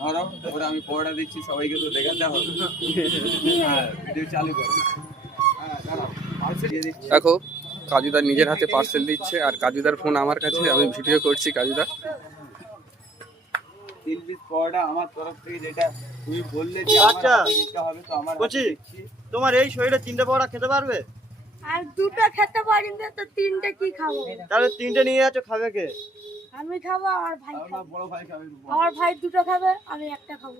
ধরো ওরা আমি পড়া দিচ্ছি সবাইকে তো দেখাতে হবে। হ্যাঁ ভিডিও চালু করো। হ্যাঁ দাঁড়াও পার্সেল দিয়ে দিচ্ছি। দেখো কাজুদার নিজের হাতে পার্সেল দিচ্ছে আর কাজুদার ফোন আমার কাছে, আমি ভিডিও করছি কাজুদা। 3 পিস পড়া আমার তরফ থেকে, যেটা তুমি বললে যে আমার হাতে দিতে হবে, তো আমার হাতে দিচ্ছি। তোমার এই শরীরে 3টে পড়া খেতে পারবে? আর দুটো খেতে পারি না তো 3টে কি খাবো? তাহলে 3টে নিয়ে যাচ্ছ, খাবে কে? আমি খাবো, আমার ভাই আমার খাবে। বড় ভাই খাবে। আমার ভাই দুটো খাবে, আমি একটা খাবো।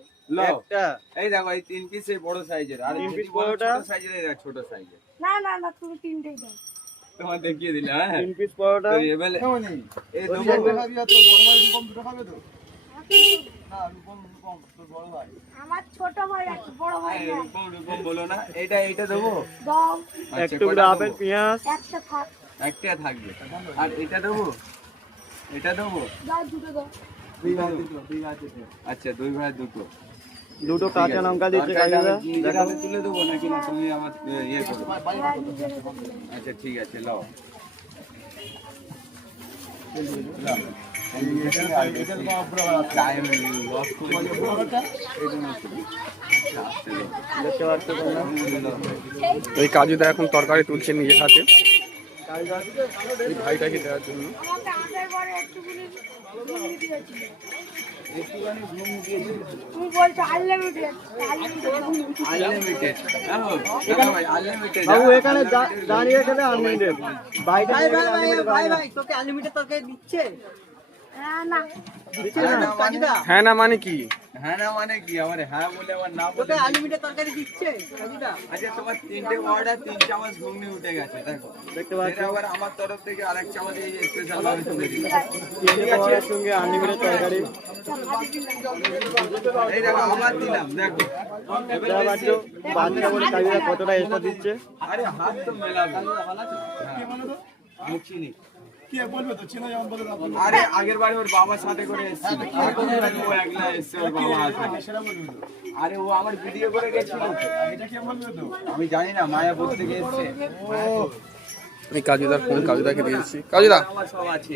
একটা এই দেখো এই 3 পিস এই বড় সাইজের, আর 3 পিস বড় পরোটা? ছোট সাইজের, এই ছোট সাইজের। না না না, তুমি 3টেই দাও। তোমার দেখিয়ে দিলে। হ্যাঁ 3 পিস পরোটা। তো এবারে এই ওই দুটো যে- খাবি আর তোর বড় ভাই রূপম দুটো খাবে তো? না রূপম তোর বড় ভাই। আমার ছোট ভাই আছে, বড় ভাই এই না। রূপম বলো না, এইটা দেবো। দাও, আচ্ছা, এক টুকরো কটা আপেল দেবো? পেঁয়াজ। একটা থাক। একটা থাকবে। আর এটা দেবো, এটা দেবো। দাও, দুটো দাও। আচ্ছা 2 ভাই দুটো। দুটো কাঁচা লঙ্কা দিচ্ছে কাজুদা। নিজের দেখো হাতে তুলে দেবো নাকি না তুমি আমার ইয়ে করো? হ্যাঁ, নিজের হাতে দিও। আচ্ছা ঠিক আছে লাও। দেখতে পাচ্ছ তোমরা? এই কাজুদা এখন তরকারি তুলছে নিজের হাতে এই ভাইটাকে দেওয়ার জন্য। আমাকে আগের বারে একটুখানি ঘুগনি দিয়েছিল। একটুখানি ঘুম দিয়েছি। তুমি বলছো আনলিমিটেড। আনলিমিটেড। ভাই আনলিমিটেড। বাবু এখানে দাঁড়িয়ে খেলে আনলিমিটেড। বাইরে ভাই তোকে আনলিমিটেড তরকারি দিচ্ছে? হ্যাঁ না, হ্যাঁ না মানে কি? হ্যাঁ না মানে কি? আমার হ্যাঁ বলে আমার না বলে। তোকে আনলিমিটেড তরকারি দিচ্ছে কাজুদা? আচ্ছা তোমার 3টে অর্ডার, 3 চামচ ঘুগনি উঠে গেছে। দেখো দেখতে পাচ্ছ? এটা আবার আমার তরফ থেকে আরেক চামচ এই স্পেশাল ভাবে তুলে দিচ্ছি। 3টে পরোটার সঙ্গে আনলিমিটেড তরকারি। এই দেখো আবার দিলাম। দেখো দেখতে পাচ্ছ বাচ্চা বলে কাজুদা কতটা এক্সট্রা দিচ্ছে। আরে হাত তো মেলাবে। মুখ চিনি। আরে আগের বারে ওর বাবার সাথে করে এসেছিল, এখন ও একলা এসছে ওর বাবা আছে। আরে ও আমার ভিডিও করে গেছিল। আমি জানি না, মায়াপুর থেকে এসছে। এই কাজুদার ফোন কাজুদাকে দিয়েছি। কাজুদা আমার সব আছে।